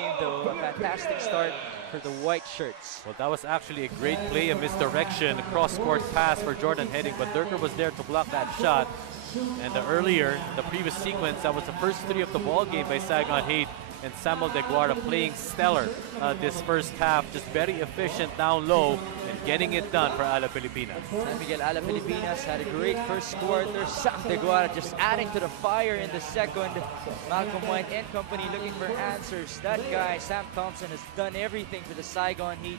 game, though. A fantastic start for the white shirts. Well, that was actually a great play, a misdirection, a cross-court pass for Jordan Heading, but Durker was there to block that shot. And earlier, the previous sequence, that was the first three of the ball game by Saigon Heat, and Samuel De Guarda playing stellar this first half, just very efficient down low and getting it done for Alab Pilipinas. San Miguel Alab Pilipinas had a great first quarter. Sam De Guarda just adding to the fire in the second. Malcolm White and company looking for answers. That guy, Sam Thompson, has done everything for the Saigon Heat.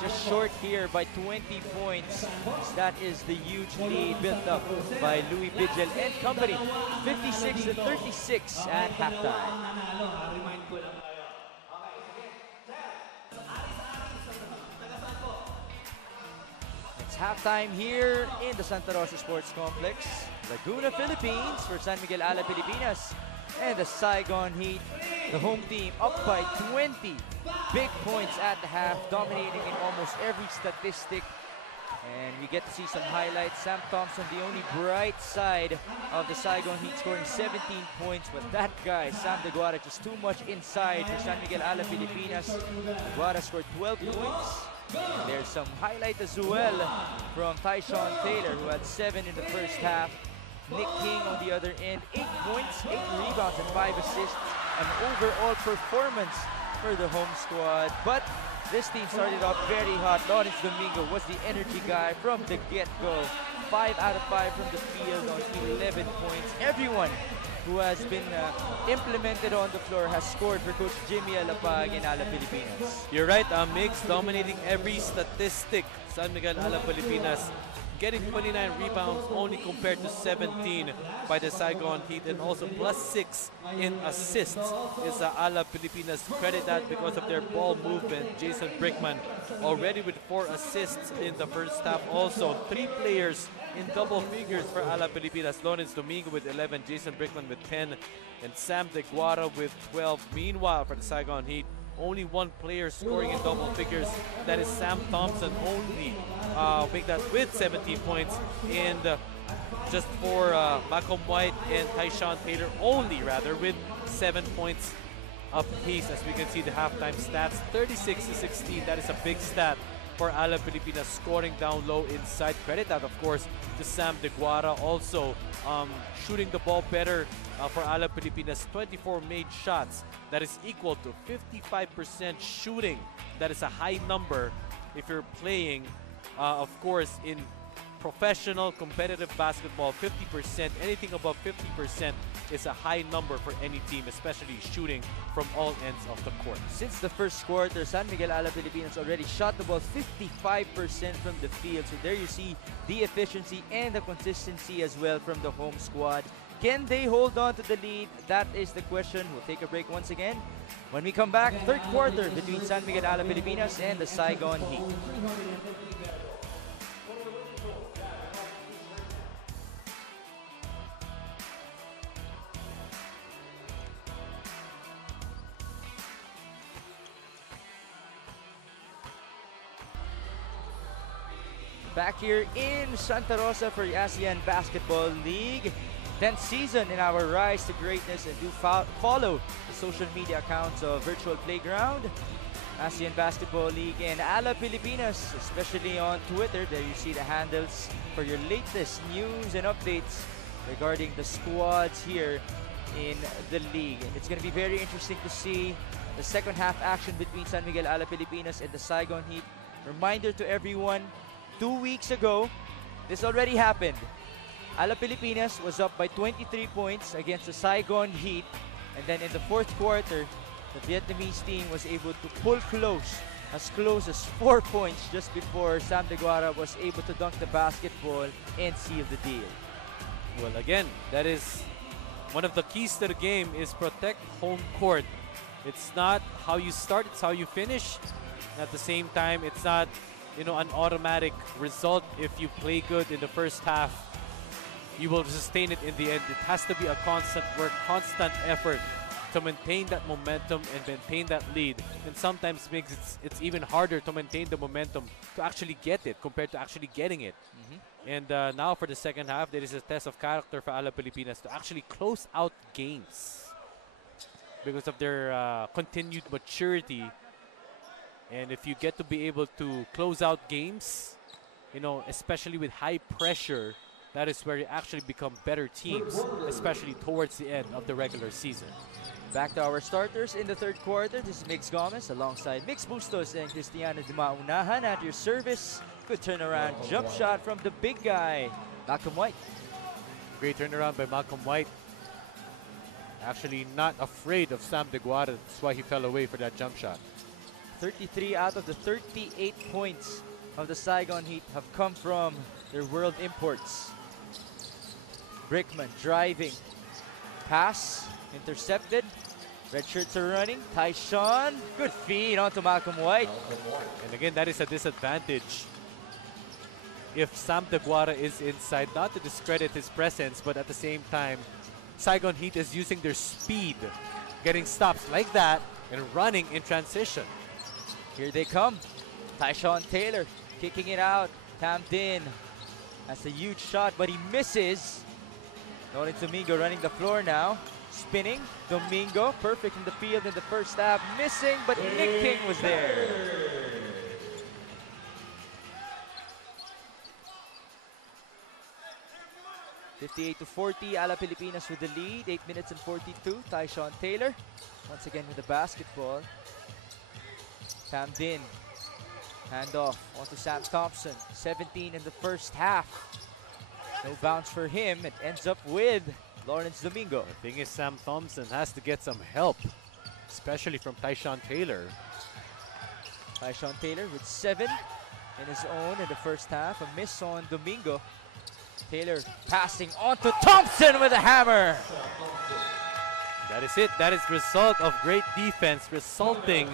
Just short here by 20 points. That is the huge lead built up by Louis Vigil and company. 56-36 at halftime. It's halftime here in the Santa Rosa Sports Complex. Laguna, Philippines for San Miguel Alab Pilipinas, and the Saigon Heat, the home team, up by 20 big points at the half, dominating in almost every statistic. And we get to see some highlights. Sam Thompson, the only bright side of the Saigon Heat, scoring 17 points. But that guy, Sam De Guarda, just too much inside for San Miguel Alab Pilipinas. De Guarda scored 12 points. And there's some highlight as well from Tyshawn Taylor, who had 7 in the first half. Nick King on the other end, 8 points, 8 rebounds, and 5 assists. An overall performance for the home squad. But this team started off very hot. Lawrence Domingo was the energy guy from the get-go. 5 out of 5 from the field on 11 points. Everyone who has been implemented on the floor has scored for Coach Jimmy Alapag in Alab Pilipinas. You're right, Mix dominating every statistic. San Miguel Alab Pilipinas getting 29 rebounds only compared to 17 by the Saigon Heat, and also +6 in assists is Alab Pilipinas. Credit that because of their ball movement. Jason Brickman already with 4 assists in the first half. Also 3 players in double figures for Alab Pilipinas. Lawrence Domingo with 11, Jason Brickman with 10, and Sam De Guarda with 12. Meanwhile, for the Saigon Heat, only 1 player scoring in double figures. That is Sam Thompson only. Make that with 17 points. And just for Malcolm White and Tyshawn Taylor only, rather, with 7 points apiece. As we can see the halftime stats, 36-16. That is a big stat for Alab Pilipinas, scoring down low inside. Credit that, of course, to Sam De Guarda. Also shooting the ball better for Alab Pilipinas. 24 made shots. That is equal to 55% shooting. That is a high number if you're playing, of course, in professional competitive basketball. 50%, anything above 50% is a high number for any team, especially shooting from all ends of the court. Since the first quarter, San Miguel Alab Pilipinas already shot the ball 55% from the field. So there you see the efficiency and the consistency as well from the home squad. Can they hold on to the lead? That is the question. We'll take a break once again. When we come back, third quarter between San Miguel Alab Pilipinas and the Saigon Heat. Back here in Santa Rosa for the ASEAN Basketball League. 10th season in our rise to greatness, and do follow the social media accounts of Virtual Playground, ASEAN Basketball League, and Alab Pilipinas, especially on Twitter. There you see the handles for your latest news and updates regarding the squads here in the league. And it's going to be very interesting to see the second half action between San Miguel Alab Pilipinas and the Saigon Heat. Reminder to everyone, 2 weeks ago, this already happened. Alab Pilipinas was up by 23 points against the Saigon Heat, and then in the fourth quarter, the Vietnamese team was able to pull close as 4 points just before Sam De Guarda was able to dunk the basketball and seal the deal. Well, again, that is one of the keys to the game, is protect home court. It's not how you start, it's how you finish. At the same time, it's not, an automatic result. If you play good in the first half, you will sustain it in the end. It has to be a constant work, constant effort to maintain that momentum and maintain that lead. And sometimes makes it's even harder to maintain the momentum to actually get it compared to actually getting it. And now for the second half, there is a test of character for Alab Pilipinas to actually close out games. because of their continued maturity. And if you get to be able to close out games, you know, especially with high pressure, that is where you actually become better teams, especially towards the end of the regular season. Back to our starters in the third quarter. This is Mix Gomez alongside Mix Bustos and Cristiano Di Maunahan at your service. Good turnaround jump shot from the big guy, Malcolm White. Great turnaround by Malcolm White. Actually not afraid of Sam Deguara. That's why he fell away for that jump shot. 33 out of the 38 points of the Saigon Heat have come from their world imports. Brickman driving. Pass. Intercepted. Red shirts are running. Tyshawn. Good feed onto Malcolm White. And again, that is a disadvantage if Sam Deguara is inside. Not to discredit his presence, but at the same time, Saigon Heat is using their speed, getting stops like that, and running in transition. Here they come. Tyshawn Taylor kicking it out. Tamped in. That's a huge shot, but he misses. Lawrence Domingo running the floor now. Spinning. Domingo, perfect in the field in the first half. Missing, but Nick King was there. (58-40), Alab Pilipinas with the lead. 8 minutes and 42. Tyshawn Taylor once again with the basketball. Tamped in. Handoff onto Sam Thompson. 17 in the first half. No bounce for him. It ends up with Lawrence Domingo. The thing is, Sam Thompson has to get some help, especially from Tyshawn Taylor. Tyshawn Taylor with 7 in his own in the first half. A miss on Domingo. Taylor passing on to Thompson with a hammer. That is it. That is the result of great defense, resulting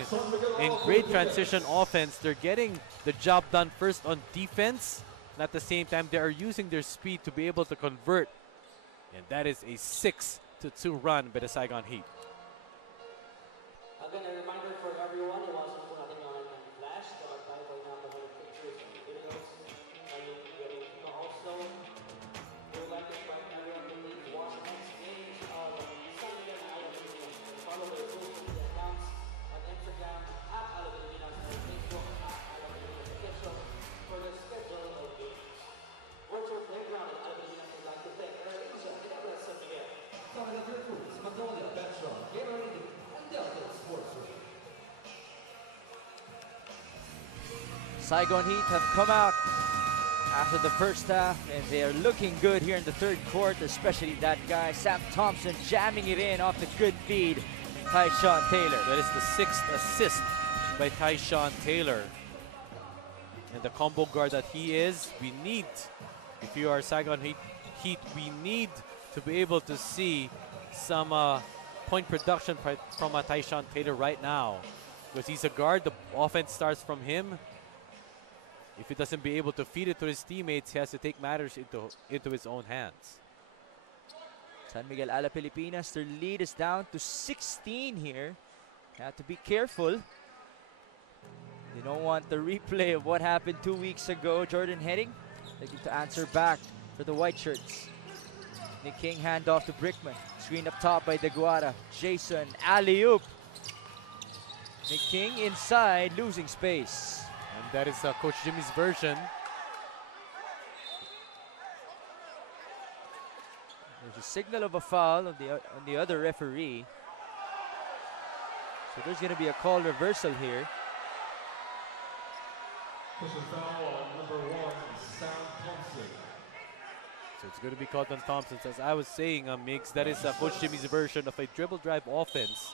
in great transition offense. They're getting the job done first on defense, and at the same time, they are using their speed to be able to convert. And that is a 6-2 run by the Saigon Heat. Again, a reminder for everyone, iwasan po natin yung ating flash. Dapat tayo po yung pictures and videos. And also, we would like to invite everyone to please watch the next games of San Miguel and Alab Pilipinas. Follow their social media accounts on Instagram at Alab Pilipinas and Facebook at Alab Pilipinas Official for the schedule of games. Virtual Playground at Alab Pilipinas would like to thank Asia and San Miguel. Saigon Heat have come out after the first half, and they are looking good here in the third quarter, especially that guy, Sam Thompson, jamming it in off the good feed, Tyshawn Taylor. That is the 6th assist by Tyshawn Taylor. And the combo guard that he is, we need, if you are Saigon Heat, we need to be able to see some point production from Tyshawn Taylor right now. Because he's a guard, the offense starts from him. If he doesn't be able to feed it to his teammates, he has to take matters into his own hands. San Miguel Alab Pilipinas, their lead is down to 16 here. Have to be careful. They don't want the replay of what happened 2 weeks ago. Jordan Heading looking to answer back for the white shirts. Nick King handoff to Brickman. Screen up top by Deguara. Jason, alley-oop. Nick King inside, losing space. And that is Coach Jimmy's version. There's a signal of a foul on the other referee. So there's going to be a call reversal here. Pushing foul on number 1, Sam Thompson. So it's going to be called on Thompson. As I was saying, Migs, that is Coach Jimmy's version of a dribble drive offense.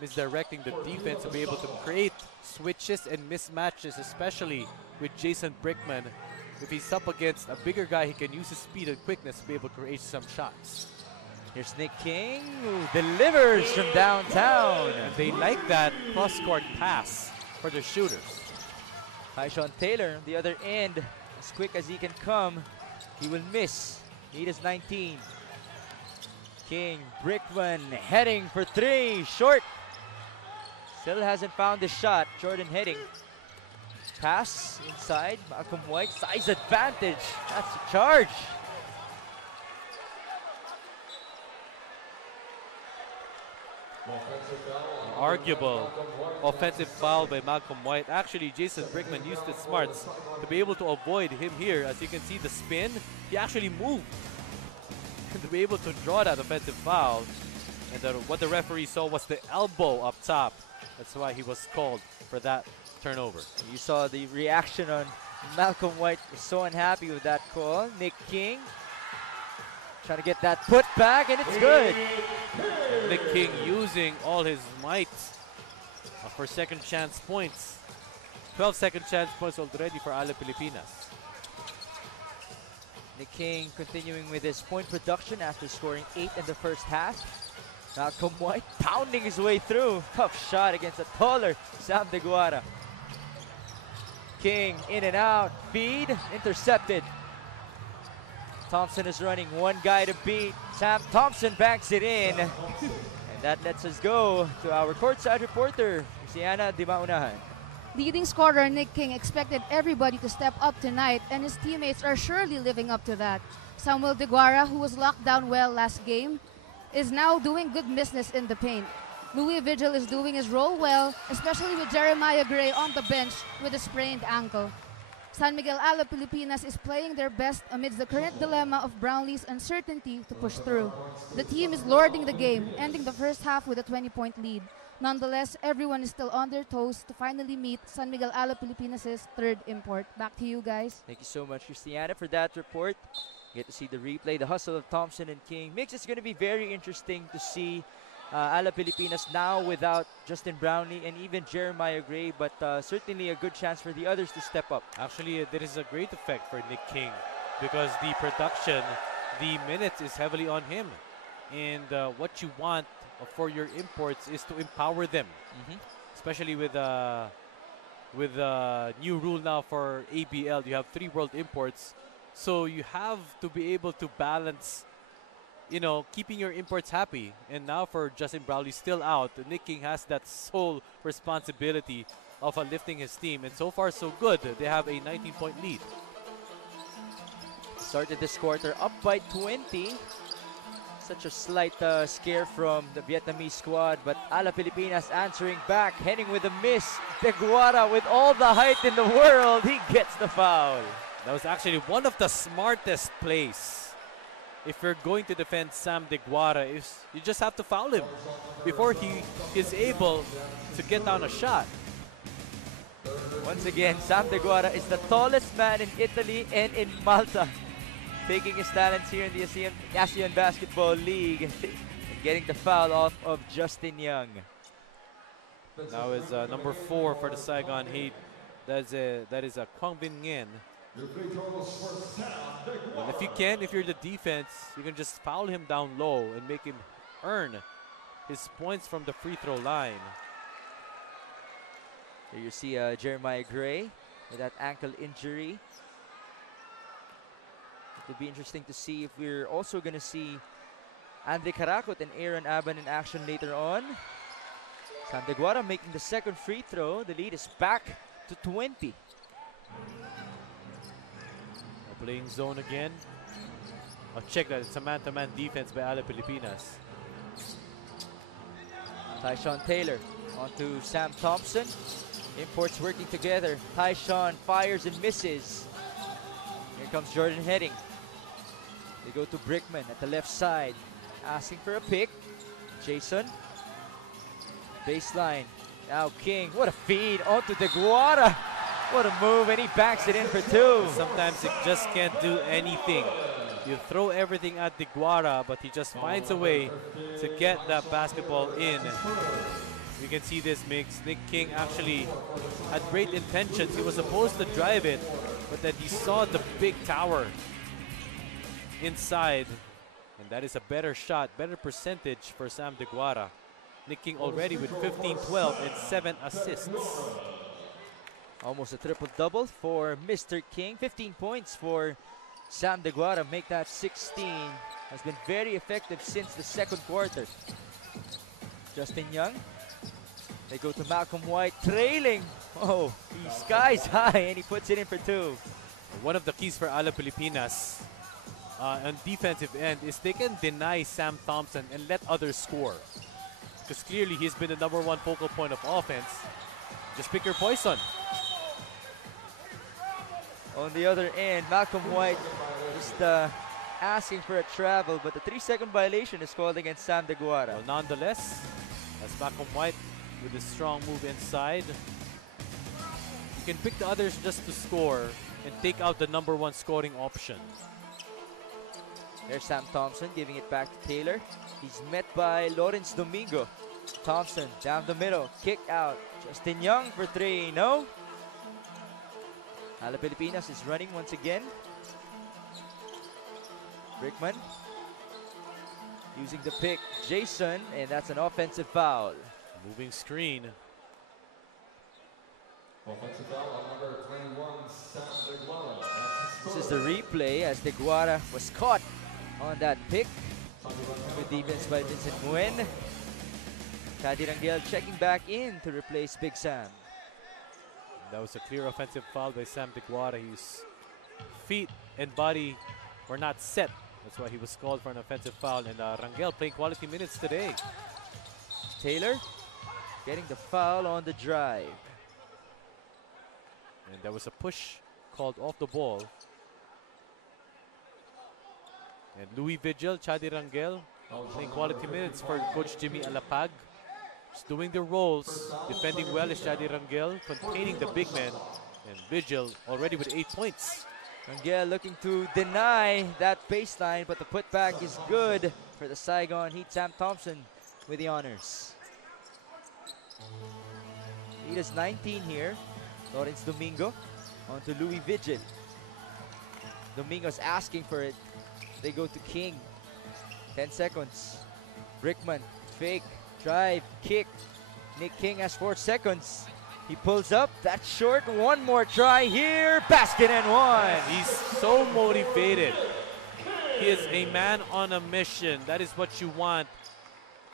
Misdirecting the defense to be able to create switches and mismatches, especially with Jason Brickman. If he's up against a bigger guy, he can use his speed and quickness to be able to create some shots. Here's Nick King, who delivers from downtown. And they like that cross-court pass for the shooters. Tyshawn Taylor on the other end, as quick as he can come, he will miss. Need is 19. King, Brickman heading for 3, short. Still hasn't found the shot. Jordan Heading. Pass inside. Malcolm White. Size advantage. That's a charge. Arguable offensive foul by Malcolm White. Actually, Jason Brickman used his smarts to be able to avoid him here. As you can see, the spin, he actually moved to be able to draw that offensive foul. And what the referee saw was the elbow up top. That's why he was called for that turnover. You saw the reaction on Malcolm White. Was so unhappy with that call. Nick King trying to get that put back, and it's good. Nick King using all his might for second chance points. 12 second chance points already for Alab Pilipinas. Nick King continuing with his point production after scoring 8 in the first half. Malcolm White pounding his way through. Tough shot against a taller Sam Deguara. King in and out. Feed intercepted. Thompson is running one guy to beat. Sam Thompson banks it in. And that lets us go to our courtside reporter, Sienna Di Maunahan. Leading scorer Nick King expected everybody to step up tonight, and his teammates are surely living up to that. Samuel Deguara, who was locked down well last game, is now doing good business in the paint. Louis Vigil is doing his role well, especially with Jeremiah Gray on the bench with a sprained ankle. San Miguel Alab Pilipinas is playing their best amidst the current dilemma of Brownlee's uncertainty to push through. The team is lording the game, ending the first half with a 20-point lead. Nonetheless, everyone is still on their toes to finally meet San Miguel Alab Pilipinas' third import. Back to you guys. Thank you so much, Christiana, for that report. Get to see the replay. The hustle of Thompson and King makes it going to be very interesting to see Alab Pilipinas now without Justin Brownlee and even Jeremiah Gray, but certainly a good chance for the others to step up. Actually, there is a great effect for Nick King because the production, the minutes is heavily on him. And what you want for your imports is to empower them, especially with new rule now for ABL. You have 3 world imports, so you have to be able to balance, you know, keeping your imports happy. And now for Justin Brownlee still out, Nick King has that sole responsibility of lifting his team. And so far so good. They have a 19-point lead. Started this quarter up by 20. Such a slight scare from the Vietnamese squad, but Alab Pilipinas answering back, heading with a miss. Deguara with all the height in the world, he gets the foul. That was actually one of the smartest plays. If you're going to defend Sam Deguara, you just have to foul him before he is able to get down a shot. Once again, Sam Deguara is the tallest man in Italy and in Malta, taking his talents here in the ASEAN Basketball League and getting the foul off of Justin Young. Now is number 4 for the Saigon Heat. That is a Kwang Bin Nguyen. And if you're the defense, you can just foul him down low and make him earn his points from the free throw line. Here you see Jeremiah Gray with that ankle injury. It'll be interesting to see if we're also going to see Andre Karakot and Aaron Aban in action later on. Sam Deguara making the second free throw. The lead is back to 20. Playing zone again. I'll check that. It's a man-to-man defense by Alab Pilipinas. Tyshawn Taylor onto Sam Thompson. Imports working together. Tyshawn fires and misses. Here comes Jordan Heading. They go to Brickman at the left side, asking for a pick. Jason. Baseline. Now King. What a feed onto Deguara. What a move, and he backs it in for 2. Sometimes you just can't do anything. You throw everything at Deguara, but he just finds a way to get that basketball in. You can see this mix. Nick King actually had great intentions. He was supposed to drive it, but then he saw the big tower inside. And that is a better shot, better percentage for Sam Deguara. Nick King already with 15, 12, and 7 assists. Almost a triple-double for Mr. King. 15 points for Sam Deguara. Make that 16. Has been very effective since the second quarter. Justin Young. They go to Malcolm White, trailing. Oh, he skies high, and he puts it in for 2. One of the keys for Alab Pilipinas on defensive end is they can deny Sam Thompson and let others score. because clearly he's been the #1 focal point of offense. Just pick your poison. On the other end, Malcolm White just asking for a travel, but the 3-second violation is called against Sam Deguara. Well, nonetheless, as Malcolm White with a strong move inside, you can pick the others just to score and take out the #1 scoring option. There's Sam Thompson giving it back to Taylor. He's met by Lawrence Domingo. Thompson down the middle, kick out. Justin Young for 3, no. Alab Pilipinas is running once again. Brickman using the pick, Jason, and that's an offensive foul. Moving screen. Offensive foul on number 21, Sam Deguara. This is the replay as Deguara was caught on that pick. Good defense by Vincent Muen. Chadi Rangel checking back in to replace Big Sam. That was a clear offensive foul by Sam Deguara. His feet and body were not set. That's why he was called for an offensive foul. And Rangel playing quality minutes today. Taylor getting the foul on the drive. And there was a push called off the ball. And Louis Vigil, Chadi Rangel playing quality minutes for Coach Jimmy Alapag. Just doing the roles, defending well is Chadi Rangel, containing the big man. And Vigil already with 8 points. Rangel looking to deny that baseline, but the putback is good for the Saigon Heat. Sam Thompson with the honors. Lead is 19 here. Lawrence Domingo on to Louis Vigil. Domingo's asking for it. They go to King. 10 seconds. Brickman, fake, drive, kick. Nick King has 4 seconds. He pulls up, that's short. One more try here. Basket and one. He's so motivated. He is a man on a mission. That is what you want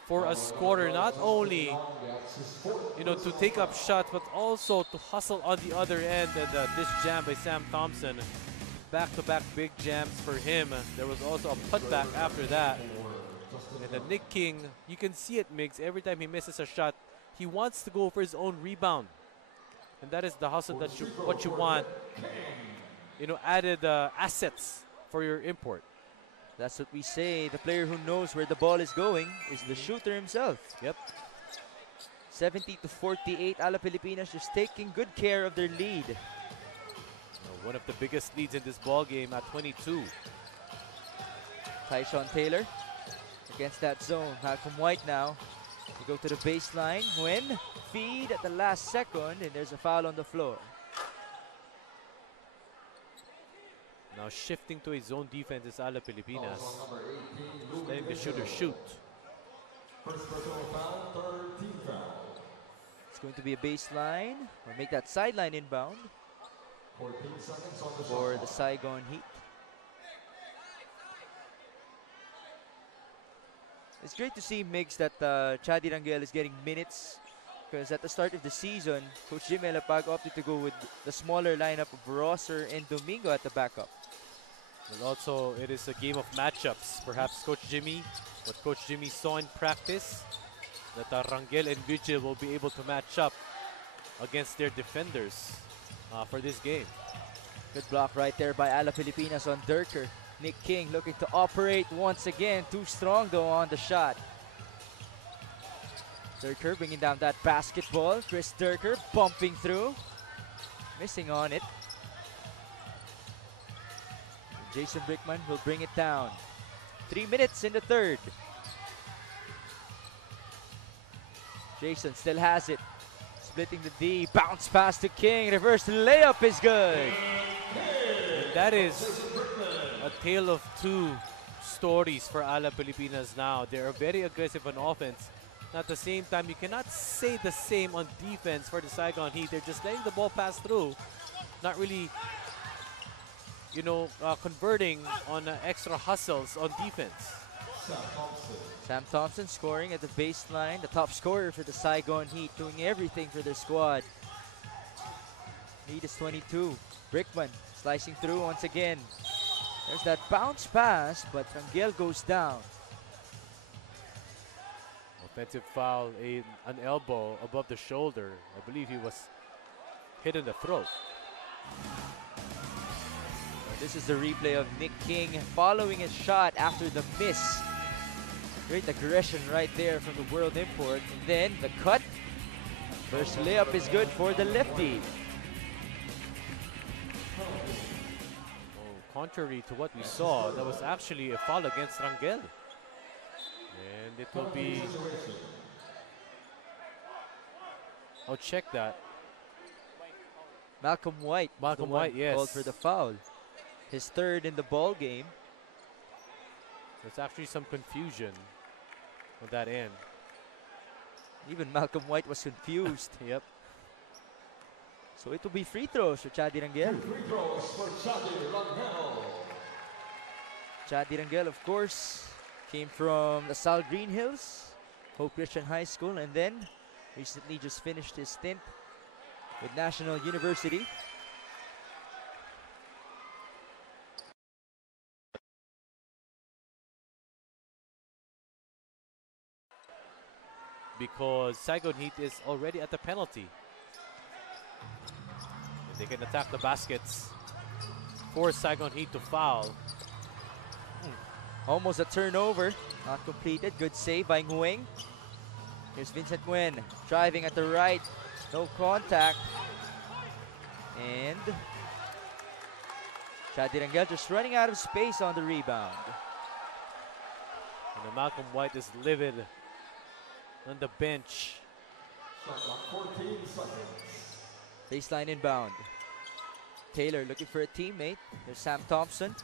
for a scorer. Not only, to take up shots, but also to hustle on the other end. And this jam by Sam Thompson, back-to-back big jams for him. There was also a putback after that. And the Nick King, you can see it, Migs. Every time he misses a shot, he wants to go for his own rebound. And that is the hustle that what you want. Added assets for your import. That's what we say. The player who knows where the ball is going is the shooter himself. Yep. 70-48, Alab Pilipinas just taking good care of their lead. One of the biggest leads in this ball game at 22. Tyshawn Taylor against that zone. Malcolm White now. We go to the baseline. Nguyen feed at the last second, and there's a foul on the floor. Now shifting to a zone defense is Alab Pilipinas. Just letting the shooter shoot. First personal foul, third team foul. It's going to be a baseline. We'll make that sideline inbound 14 seconds on the for shot the clock. Saigon Heat. It's great to see, Migs, that Chadi Rangel is getting minutes, because at the start of the season, Coach Jimmy Alapag opted to go with the smaller lineup of Rosser and Domingo at the backup. And also, it is a game of matchups. Perhaps Coach Jimmy, what Coach Jimmy saw in practice, that Rangel and Vigil will be able to match up against their defenders for this game. Good block right there by Alab Pilipinas on Durker. Nick King looking to operate once again. Too strong though on the shot. Durker bringing down that basketball. Chris Durker bumping through. Missing on it. Jason Brickman will bring it down. 3 minutes in the third. Jason still has it. Splitting the D. Bounce pass to King. Reverse layup is good. And that is a tale of two stories for Alab Pilipinas now. They are very aggressive on offense. At the same time, you cannot say the same on defense for the Saigon Heat. They're just letting the ball pass through. Not really, converting on extra hustles on defense. Sam Thompson scoring at the baseline. The top scorer for the Saigon Heat, doing everything for their squad. Lead is 22. Brickman slicing through once again. There's that bounce pass, but Rangel goes down. Well, Offensive foul, an elbow above the shoulder. I believe he was hit in the throat. This is the replay of Nick King following his shot after the miss. Great aggression right there from the world import. And then the cut. First layup is good for the lefty. Contrary to what we saw, that was actually a foul against Rangel. And it will be... I'll check that. Malcolm White. Malcolm White, yes. Called for the foul. His third in the ball game. There's actually some confusion on that end. Even Malcolm White was confused. Yep. So it will be free throws for Chadi Rangel. Free throws for Chadi Rangel. Chadi Rangel, of course, came from the Sal Green Hills, Hope Christian High School, and then recently just finished his stint with National University. Because Saigon Heat is already at the penalty. And they can attack the baskets. Force Saigon Heat to foul. Almost a turnover, not completed. Good save by Nguyen. Here's Vincent Nguyen driving at the right, no contact. And Chadi Rangel just running out of space on the rebound. And Malcolm White is livid on the bench. Shot clock 14 seconds. Baseline inbound. Taylor looking for a teammate. There's Sam Thompson.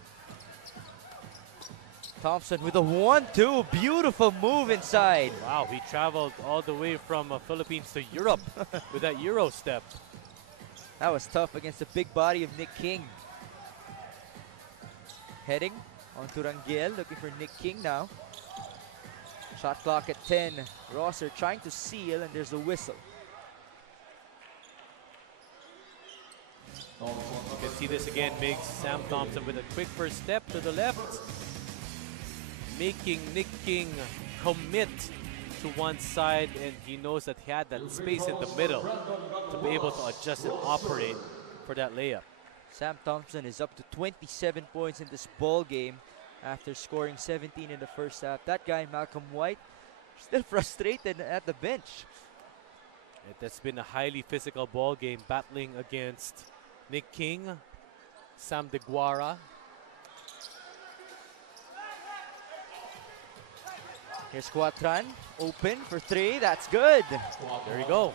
Thompson with a 1-2. Beautiful move inside. Wow, he traveled all the way from Philippines to Europe with that Euro step. That was tough against the big body of Nick King. Heading onto Rangel, looking for Nick King now. Shot clock at 10. Rosser trying to seal, and there's a whistle. You can see this again, Migs. Sam Thompson with a quick first step to the left, making Nick King commit to one side, and he knows that he had that space in the middle to be able to adjust and operate for that layup. Sam Thompson is up to 27 points in this ball game after scoring 17 in the first half. That guy, Malcolm White, still frustrated at the bench. That's been a highly physical ball game, battling against Nick King, Sam DeGuara. Here's Quatran, open for three. That's good. There you go.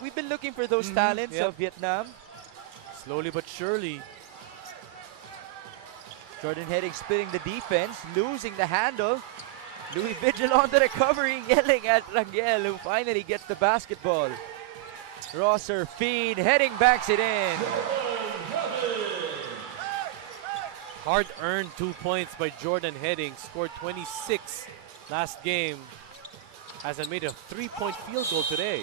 We've been looking for those talents yep. of Vietnam. Slowly but surely. Jordan Heading splitting the defense, losing the handle. Louis Vigil on the recovery, yelling at Rangel, who finally gets the basketball. Rosser feed, Heading backs it in. Hard-earned 2 points by Jordan Heading. Scored 26 last game. Hasn't made a three-point field goal today.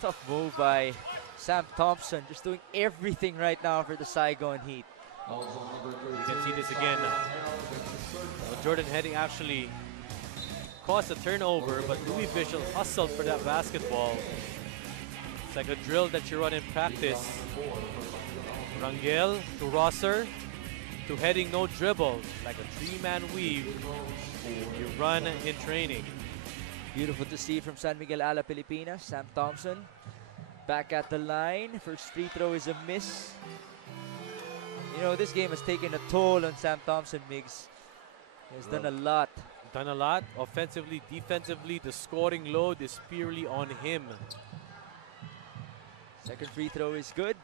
Tough move by Sam Thompson, just doing everything right now for the Saigon Heat. You can see this again. Well, Jordan Heading actually caused a turnover, but Louis Vigil hustled for that basketball. It's like a drill that you run in practice. Rangel to Rosser to Heading, no dribble. Like a three-man weave you run in training. Beautiful to see from San Miguel Alab Pilipinas. Sam Thompson back at the line. First free throw is a miss. You know, this game has taken a toll on Sam Thompson, Migs. He has done a lot. Done a lot. Offensively, defensively, the scoring load is purely on him. Second free throw is good.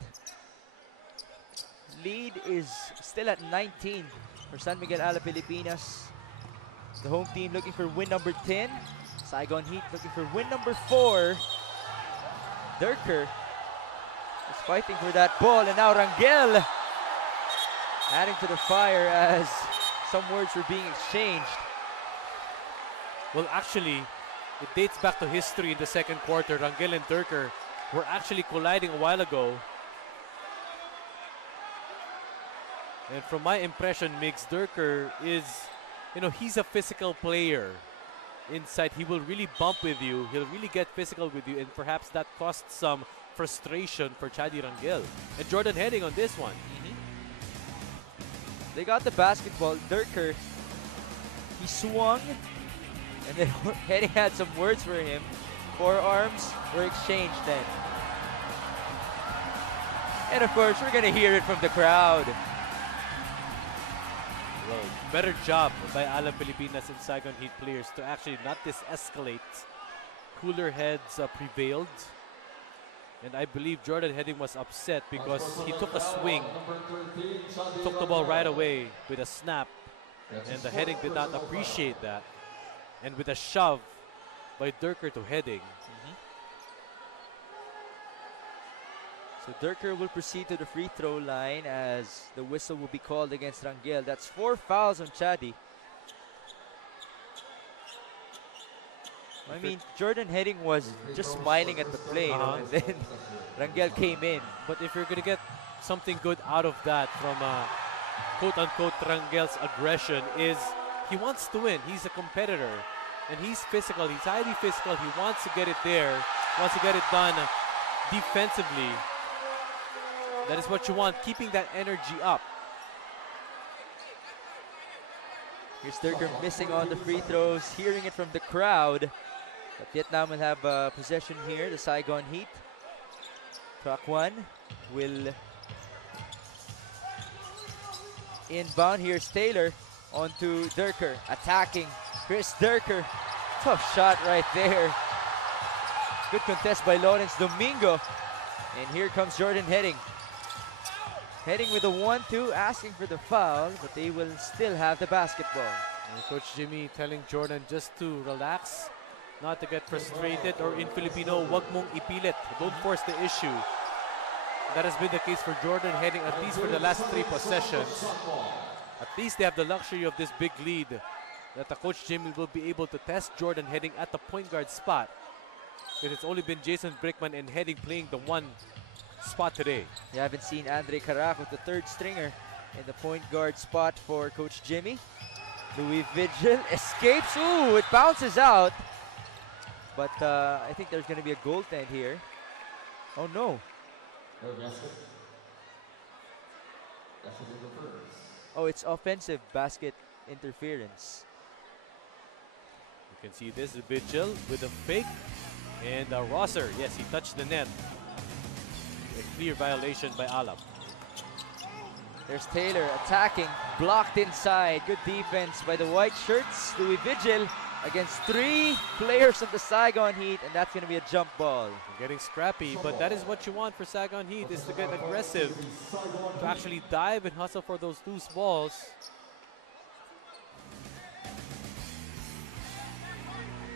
Lead is still at 19 for San Miguel Alab Pilipinas. The home team looking for win number 10. Saigon Heat looking for win number 4. Durker is fighting for that ball, and now Rangel adding to the fire as some words were being exchanged. Well, actually, it dates back to history in the second quarter. Rangel and Durker were actually colliding a while ago. And from my impression, Migs, Durker is, you know, he's a physical player. inside, he will really bump with you. He'll really get physical with you, and perhaps that costs some frustration for Chadi Rangel. And Jordan Heading on this one. They got the basketball. Durker, he swung, and then Heading had some words for him. Forearms were exchanged then. And of course, we're gonna hear it from the crowd. Well, better job by Alab Pilipinas and Saigon Heat players to actually not escalate. Cooler heads prevailed. And I believe Jordan Heading was upset because he took a swing, took the ball right away with a snap, and the Heading did not appreciate that. And with a shove by Durker to Heading. So Durker will proceed to the free throw line as the whistle will be called against Rangel. That's 4 fouls on Chadi. I mean, Jordan Heading was just smiling at the play, you know, and then Rangel came in. But if you're going to get something good out of that from quote-unquote Rangel's aggression is he wants to win. He's a competitor, and he's physical. He's highly physical. He wants to get it there. He wants to get it done defensively. That is what you want, keeping that energy up. Here's Durker missing on the free throws, hearing it from the crowd. But Vietnam will have possession here, the Saigon Heat. Clock 1 will inbound. Here's Taylor onto Durker, attacking Chris Durker. Tough shot right there. Good contest by Lawrence Domingo. And here comes Jordan Heading. Heading with a 1-2, asking for the foul, but they will still have the basketball. And Coach Jimmy telling Jordan just to relax, not to get frustrated, or in Filipino, wag mong ipilit. Don't force the issue. That has been the case for Jordan Heading, at least for the last 3 possessions. At least they have the luxury of this big lead that the Coach Jimmy will be able to test Jordan Heading at the point guard spot. Because it's only been Jason Brickman and Heading playing the one spot today. You haven't seen Andre Caraco, the third stringer, in the point guard spot for Coach Jimmy. Louis Vigil escapes. Ooh, it bounces out. But I think there's going to be a goaltend here. Oh no. Oh, it's offensive basket interference. You can see this, Vigil with a fake. And Rosser, yes, he touched the net. A clear violation by Alab. There's Taylor attacking, blocked inside. Good defense by the white shirts. Louis Vigil against 3 players of the Saigon Heat, and that's going to be a jump ball. Getting scrappy, but that is what you want for Saigon Heat, is to get aggressive, to actually dive and hustle for those loose balls.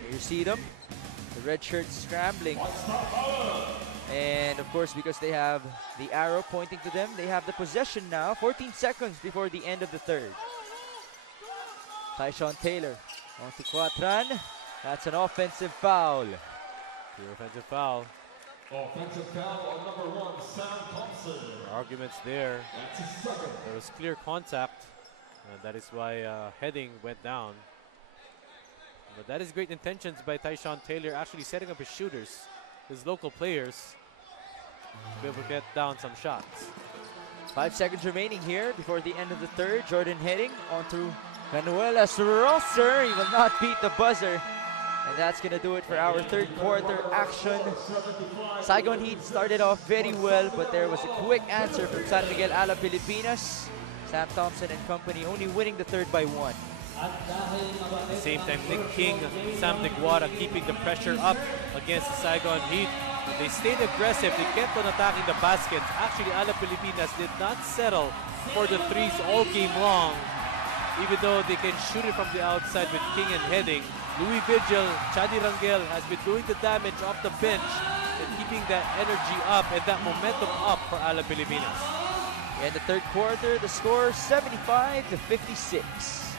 Here you see them, the red shirts scrambling. And of course, because they have the arrow pointing to them, they have the possession now. 14 seconds before the end of the third. Tyshawn Taylor on to Quatran. That's an offensive foul. Pure offensive foul. Offensive foul on number 1, Sam Thompson. Arguments there. There was clear contact. And that is why Heading went down. But that is great intentions by Tyshawn Taylor, actually setting up his shooters, his local players, to be able to get down some shots. 5 seconds remaining here before the end of the third. Jordan Heading onto Manuelas Rosser. He will not beat the buzzer. And that's going to do it for our third quarter action. Saigon Heat started off very well, but there was a quick answer from San Miguel Alab Pilipinas. Sam Thompson and company only winning the third by 1. At the same time, Nick King, Sam Deguara keeping the pressure up against the Saigon Heat. And they stayed aggressive. They kept on attacking the baskets. Actually, Alab Pilipinas did not settle for the threes all game long, even though they can shoot it from the outside with King and Heading. Louis Vigil, Chadi Rangel has been doing the damage off the bench and keeping that energy up and that momentum up for Alab Pilipinas. In the third quarter, the score 75-56.